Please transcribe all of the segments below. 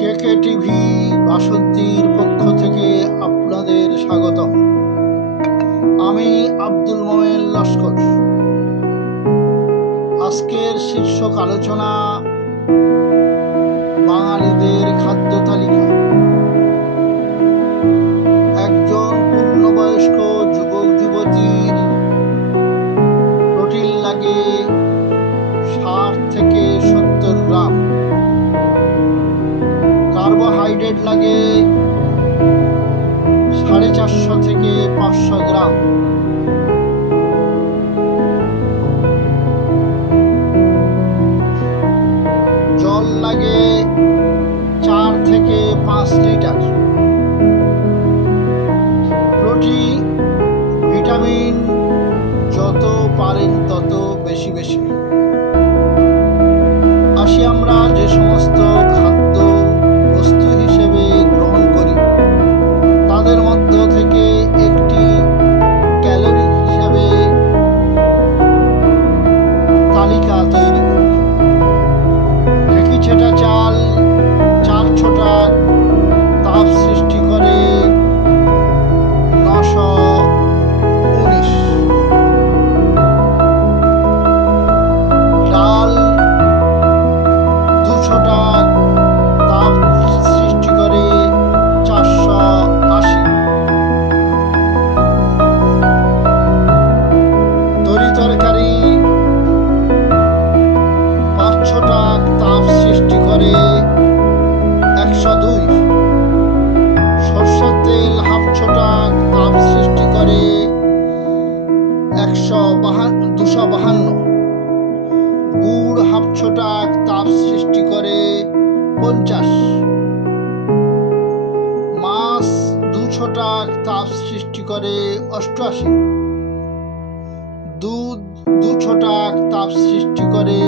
কেকে টিভি বাসন্তীর পক্ষ থেকে আপনাদের স্বাগতম। আমি আব্দুল মোমেন লস্কর। আজকের শীর্ষক আলোচনা বাঙালিদের খাদ্য তালিকা। একজন পূর্ণবয়স্ক যুবক যুবতীর প্রোটিন লাগে 60 থেকে 70 গ্রাম, কার্বোহাইড্রেট লাগে 450 থেকে 500 গ্রাম, জল লাগে 4 থেকে 5 লিটার। প্রোটিন ভিটামিন যত পারেন তত বেশি বেশি। আসি আমরা যে সমস্ত খাদ্য বস্তু হিসেবে গ্রহণ করি তাদের মধ্য থেকে একটি ক্যালোরি হিসাবে তালিকা তৈরি করি। ঢেঁকি ছেঁটা চাল 4 ছোটা তাপ সৃষ্টি করে 919। ডাল 2 ছোটা তাপ সৃষ্টি করে 480। তরি তরকারি 5 ছোটা তাপ সৃষ্টি করে 102। সরষের তেল হাফ ছোটা তাপ সৃষ্টি করে 252। গুড় হাফ ছোটা তাপ সৃষ্টি করে 50। মাছ 2 ছোটা তাপ সৃষ্টি করে 88। দুধ 2 ছোটা তাপ সৃষ্টি করে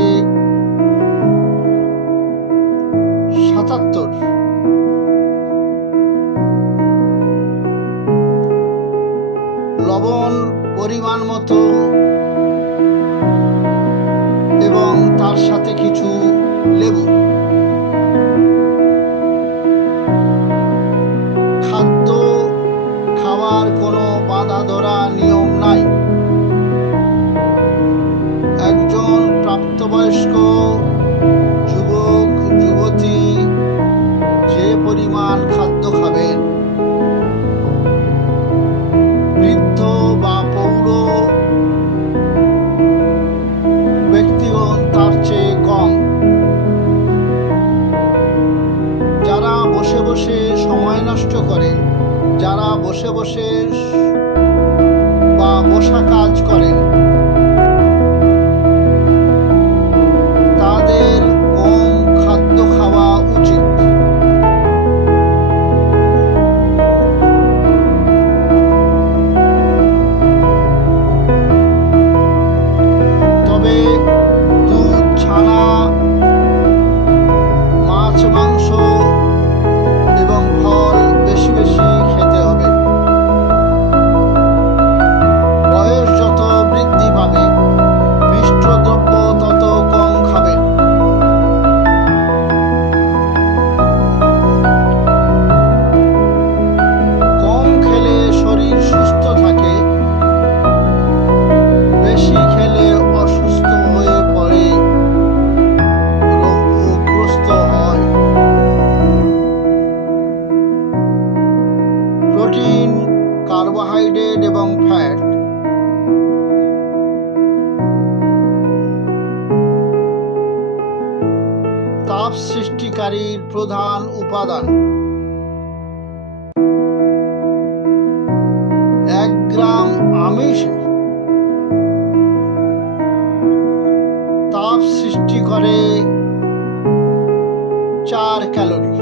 77। লবণ পরিমাণ মতো এবং তার সাথে কিছু লেবু। খাদ্য খাওয়ার কোনো বাঁধা ধরা নিয়ম নাই। একজন প্রাপ্তবয়স্ক যুবক যুবতী যে পরিমাণ খাদ্য খাবেন, বৃদ্ধ বা পৌর ব্যক্তিগণ তার চেয়ে কম। যারা বসে বসে সময় নষ্ট করেন, যারা বসে বসে বা বসা কাজ করেন, তাদের কম খাদ্য খাওয়া উচিত। তবে দুধ, ছানা, মাছ, মাংস এবং ফল বেশি বেশি খেতে হবে। বয়স যত বৃদ্ধি পাবে মিষ্ট দ্রব্য তত কম খাবেন। কম খেলে শরীর সুস্থ থাকে, বেশি খেলে অসুস্থ হয়ে পড়ে, রোগগ্রস্ত হয়। প্রোটিন, কার্বোহাইড্রেট এবং ফ্যাট তাপ সৃষ্টিকারীর প্রধান উপাদান। 1 গ্রাম আমিষে তাপ সৃষ্টি করে 4 ক্যালোরি।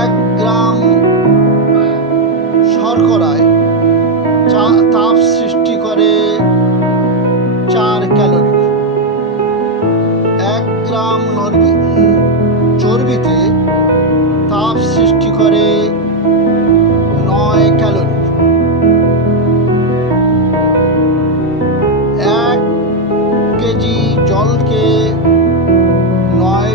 1 গ্রাম শর্করায় তাপ সৃষ্টি করে 4 ক্যালোরি। 1 গ্রাম চর্বিতে তাপ সৃষ্টি করে 9 ক্যালোরি। 1 কেজি জলকে 9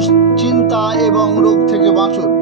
দুশ্চিন্তা এবং রোগ থেকে বাঁচুন।